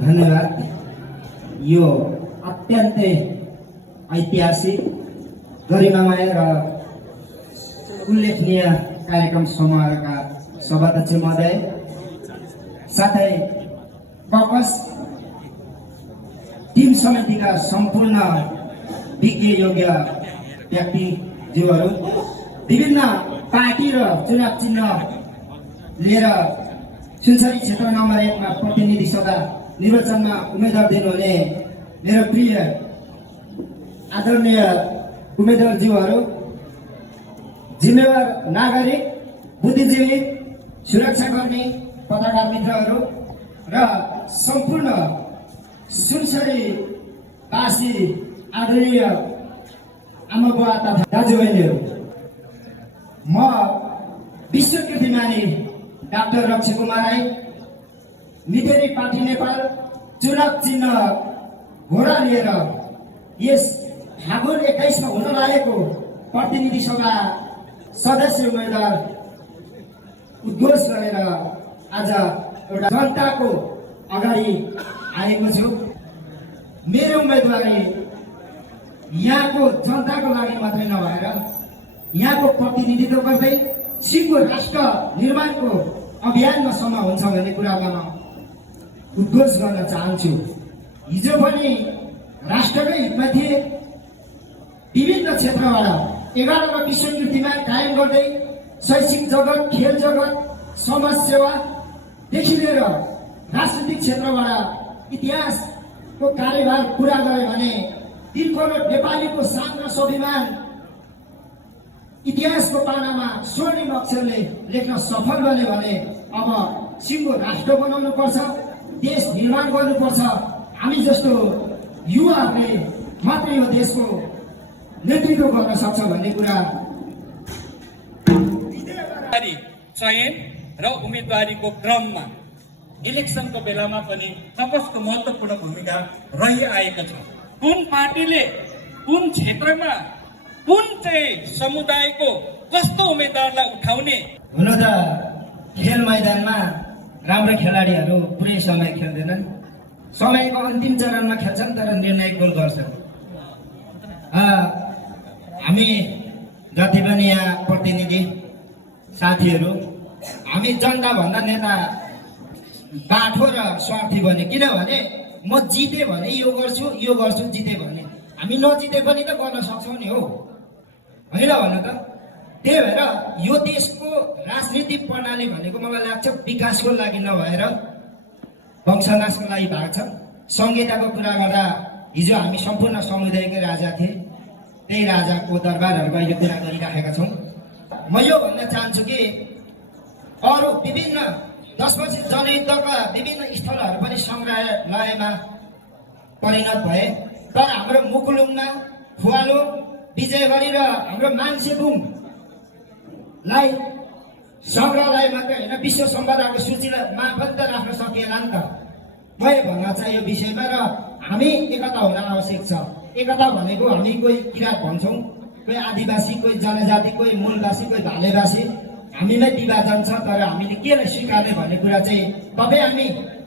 धन्यवाद। यो अत्यन्तै ऐतिहासिक गरिमामय र उल्लेखनीय कार्यक्रम समूहका सभाध्यक्ष महोदय साथै ककस टिम समितिका सम्पूर्ण विज्ञ योग्य व्यक्तिज्यूहरू, विभिन्न पार्टी र चुनाव चिन्ह लिएर सुनसरी क्षेत्र नम्बर 1 मा प्रतिनिधि सभा निर्वाचनमा उम्मेदवार दिनुहुने मेरो प्रिय आदरणीय उम्मेदवारज्यूहरू, जिम्मेवार नागरिक, बुद्धिजीवी, सुरक्षाकर्मी, पत्रकार मित्रहरू र सम्पूर्ण सुनसरीवासी आदरणीय आमाबुवा तथा दाजुबहिनीहरू, म विश्व कीर्तिमानी डाक्टर रक्षी कुमार राई, मितेरी पार्टी नेपाल चुनाव चिन्ह घोडा लिएर यस फागुन 21 मा हुन लागेको प्रतिनिधि सभा सदस्य उम्मेदवार उद्घोष गरेर आज एउटा जनताको अगाडि आएको छु। मेरो उम्मेदवारी यहाँको जनताको लागि मात्रै नभएर यहाँको प्रतिनिधित्व गर्दै सिङ्गो राष्ट्र निर्माणको अभियानमा समा हुन्छ भन्ने कुरामा म उद्घोष गर्न चाहन्छु। हिजो पनि राष्ट्रकै हितमा थिए, विभिन्न क्षेत्रबाट 11 विश्व कीर्तिमान कायम गर्दै शैक्षिक जगत, खेल जगत, समाज सेवादेखि लिएर राजनीतिक क्षेत्रबाट इतिहासको कार्यभार पुरा गरे भने 3 करोड नेपालीको शान र स्वाभिमान इतिहासको पानामा स्वर्णिम अक्षरले लेख्न सफल बन्यो भने अब सिङ्गो राष्ट्र बनाउनु पर्छ, देश निर्माण गर्नुपर्छ। हामी जस्तो युवाहरूले मात्रै यो देशको नेतृत्व गर्न सक्छ भन्ने कुरा। चयन र उम्मेदवारीको क्रममा इलेक्सनको बेलामा पनि ककसको महत्त्वपूर्ण भूमिका रहिआएको छ। कुन पार्टीले कुन क्षेत्रमा कुन चाहिँ समुदायको कस्तो उम्मेदवारलाई उठाउने। हुन त खेल मैदानमा राम्रो खेलाडीहरू पुरै समय खेल्दैनन्, समयको अन्तिम चरणमा खेल्छन् तर निर्णायक गोल गर्छन्। हामी जति पनि यहाँ प्रतिनिधि साथीहरू, हामी जनता भन्दा नेता बाठो र स्वार्थी बने। किनभने म जिते भने यो गर्छु, यो गर्छु, जिते भने हामी नजिते पनि त गर्न सक्छौँ नि हो, होइन भन्नु त। त्यही भएर यो देशको राजनीतिक प्रणाली भनेको मलाई लाग्छ विकासको लागि नभएर वंशनाशको लागि भएको छ। संहिताको कुरा गर्दा हिजो हामी सम्पूर्ण समुदायकै राजा थिए, त्यही राजाको दरबारहरूको अहिले कुरा गरिराखेका छौँ। म यो भन्न चाहन्छु कि अरू विभिन्न 10 जनयुद्धका विभिन्न स्थलहरू पनि सङ्ग्रहालयमा परिणत भए, तर हाम्रो मुकुलुङमा फुवालुङ, विजयगढी र हाम्रो मान्छेबुङलाई सङ्ग्रहालय मात्रै होइन विश्व सम्पदाको सूचीमा पनि त राख्न सकिएला नि त। म भन्न चाहिँ यो विषयमा र हामी एकता हुन आवश्यक छ। एकता भनेको हामी कोही किराँत भन्छौँ, कोही आदिवासी, कोही जनजाति, कोही मूलवासी, कोही भालेवासी, हामीलाई विभाजन छ। तर हामीले केलाई स्वीकार्ने भन्ने कुरा चाहिँ तपाईँ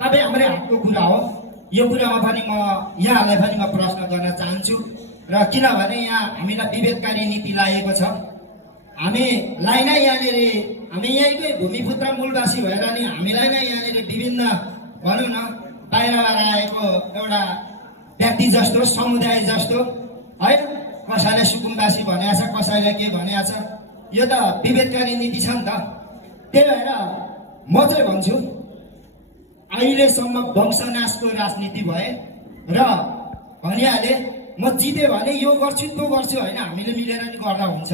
हाम्रै हातको कुरा हो। यो कुरामा पनि म यहाँलाई पनि म प्रश्न गर्न चाहन्छु। र किनभने यहाँ हामीलाई विभेदकारी नीति लागेको छ। हामीलाई नै यहाँनिर हामी यहीँकै भूमिपुत्र मूलवासी भएर नि हामीलाई नै यहाँनिर विभिन्न भनौँ न बाहिरबाट आएको एउटा व्यक्ति जस्तो, समुदाय जस्तो है, कसैले सुकुम्बासी भनेको छ, कसैले के भनेको छ। यो त विभेदकारी नीति छ नि त। त्यही भएर म चाहिँ भन्छु अहिलेसम्म वंशनाशको राजनीति भए र भनिहाले म जिते भने यो गर्छु त्यो गर्छु होइन, हामीले मिलेर नि गर्दा हुन्छ।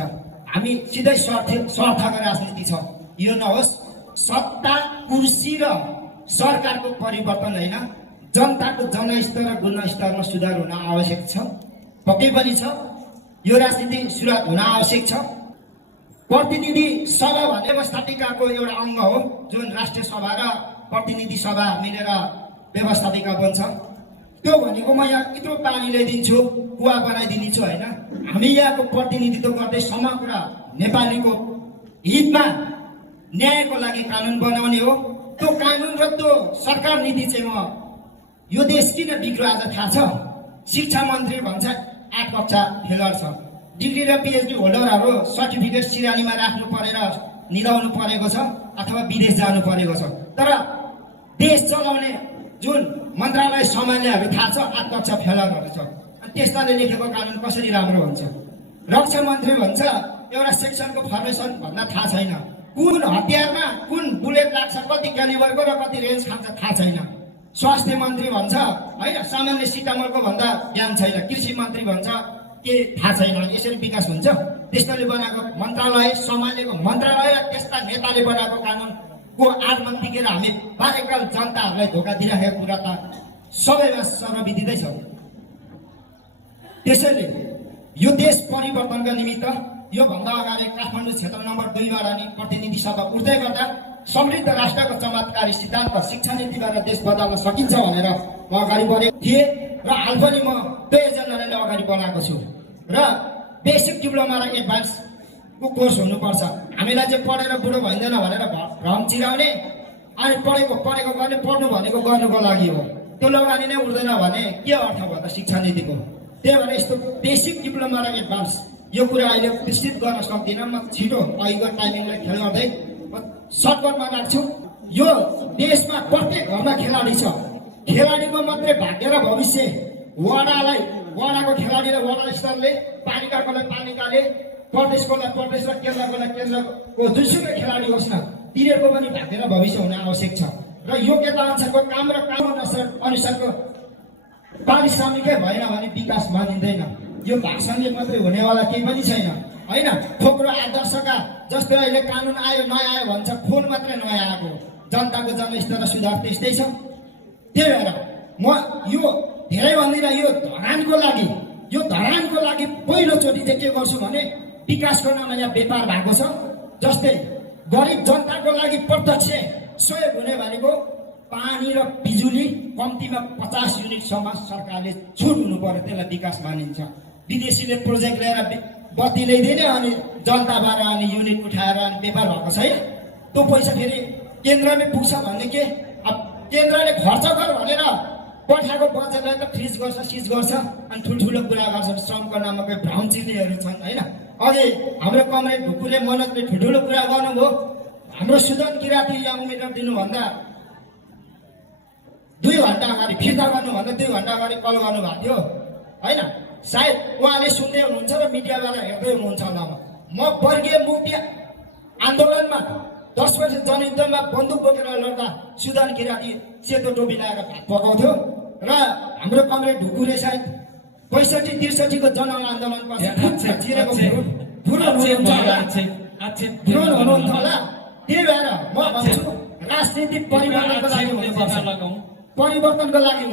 हामी सिधै स्वार्थको राजनीति छ। यो नहोस्। सत्ता, कुर्सी र सरकारको परिवर्तन होइन, जनताको जनस्तर र गुणस्तरमा सुधार हुन आवश्यक छ। पक्कै पनि छ। यो राजनीति सुरुवात हुन आवश्यक छ। प्रतिनिधि सभा भन्ने व्यवस्थापिकाको एउटा अङ्ग हो, जुन राष्ट्रिय सभा र प्रतिनिधि सभा मिलेर व्यवस्थापिका बन्छ। त्यो भनेको म यहाँ यत्रो पानी ल्याइदिन्छु, कुवा बनाइदिन्छु होइन। हामी यहाँको प्रतिनिधित्व गर्दै समग्र नेपालीको हितमा न्यायको लागि कानुन बनाउने हो। त्यो कानुन र त्यो सरकार नीति चाहिँ म यो देश किन बिग्रो आज थाहा छ? शिक्षा मन्त्री भन्छ 8 कक्षा फेलर छ, डिग्री र पिएचडी होल्डरहरू सर्टिफिकेट सिरानीमा राख्नु परेर निलाउनु परेको छ अथवा विदेश जानु परेको छ। तर देश चलाउने जुन मन्त्रालय सम्हाल्नेहरू थाहा छ 8 कक्षा फेलरहरू छ। अनि त्यस्ताले लेखेको कानुन कसरी राम्रो हुन्छ? रक्षा मन्त्री भन्छ एउटा सेक्सनको फर्मेसन भन्दा थाहा छैन, कुन हतियारमा कुन बुलेट लाग्छ, कति क्यालिबरको र कति रेन्ज खान्छ थाहा छैन। स्वास्थ्य मन्त्री भन्छ होइन सामान्य सिटामलको भन्दा ज्ञान छैन। कृषि मन्त्री भन्छ के थाहा छैन। यसरी विकास हुन्छ? त्यस्तोले बनाएको मन्त्रालय सम्हालेको मन्त्रालय र त्यस्ता नेताले बनाएको कानुनको आडमा टिकेर हामी बाहेकल जनताहरूलाई धोका दिइराखेको कुरा त सबैमा सर्वविदितै छ। त्यसैले यो देश परिवर्तनका निमित्त योभन्दा अगाडि काठमाडौँ क्षेत्र नम्बर 2 बाट नि प्रतिनिधि सभा उठ्दै गर्दा समृद्ध राष्ट्रको चमत्कारी सिद्धान्त शिक्षा नीतिबाट देश बदल्न सकिन्छ भनेर म अगाडि बढेको थिएँ र हाल पनि म त्यो एजेन्डाले अगाडि बढाएको छु। र बेसिक डिप्लोमा र एडभान्सको कोर्स हुनुपर्छ। हामीलाई चाहिँ पढेर बुढो भइँदैन भनेर भ्रम चिराउने अनि पढेको गर्ने पढ्नु भनेको गर्नुको लागि हो, त्यो लगानी नै उठ्दैन भने के अर्थ भयो त शिक्षा नीतिको? त्यही भएर यस्तो बेसिक डिप्लोमा र एडभान्स यो कुरा अहिले विस्तृत गर्न सक्दिनँ। म छिटो अहिलेको टाइमिङलाई खेल गर्दै सर्टकटमा राख्छु। यो देशमा प्रत्येक घरमा खेलाडी छ। खेलाडीको मात्रै भाग्य र भविष्य वडाको खेलाडी र वडा स्तरले, पालिकाकोलाई पालिकाले, प्रदेशकोलाई प्रदेश र केन्द्रकोलाई केन्द्रको जुनसुकै खेलाडी होस् न, तिनीहरूको पनि भाग्य र भविष्य हुन आवश्यक छ। र योग्यता अनुसारको काम र कानुन अनुसारको पारिश्रमिकै भएन भने विकास मानिँदैन। यो भाषणले मात्रै हुनेवाला केही पनि छैन होइन। थोप्रो आदर्शका जस्तै अहिले कानुन आयो नयाँ आयो भन्छ, खोल मात्रै नयाँ आएको। जनताको जनस्तर सुधार त्यस्तै छ। त्यही भएर म यो धेरै भन्दिनँ, यो धरानको लागि पहिलोचोटि चाहिँ के गर्छु भने विकासको नाममा यहाँ व्यापार भएको छ। जस्तै गरिब जनताको लागि प्रत्यक्ष सहयोग हुने भनेको पानी र बिजुली कम्तीमा 50 युनिटसम्म सरकारले छुट हुनु पर्यो, त्यसलाई विकास मानिन्छ। विदेशीले प्रोजेक्ट ल्याएर बत्ती ल्याइदिने अनि जनताबाट अनि युनिट उठाएर अनि व्यापार भएको छैन। त्यो पैसा फेरि केन्द्रले पुग्छ भन्ने के? अब केन्द्रले खर्च गर भनेर पठाएको बजेटलाई त फ्रिज गर्छ, सिज गर्छ अनि ठुल्ठुलो कुरा गर्छ। श्रमको नाममा कोही भ्रम चिन्नेहरू छन् होइन। अघि हाम्रो कमरेड ढुकुले मनोजले ठुल्ठुलो कुरा गर्नुभयो। हाम्रो सुदन किराती यहाँ उम्मेदवार दिनुभन्दा 2 घन्टा अगाडि फिर्ता गर्नुभन्दा 2 घन्टा अगाडि कल गर्नुभएको थियो होइन। सायद उहाँले सुन्दै हुनुहुन्छ र मिडियाबाट हेर्दै हुनुहुन्छ होला। म वर्गीय मुक्ति आन्दोलनमा 10 वर्ष जनयुद्धमा बन्दुक बोकेर लड्दा सुदन किराती सेतो टोपी लगाएर भात पकाउँथ्यो र हाम्रो कमरेड ढुकुले सायद 65-63 को जनआन्दोलनपछि चिरेको फुल हुनुहुन्छ होला। त्यही भएर म भन्छु राजनीति परिवर्तनको लागि हुनुपर्छ, परिवर्तनको लागि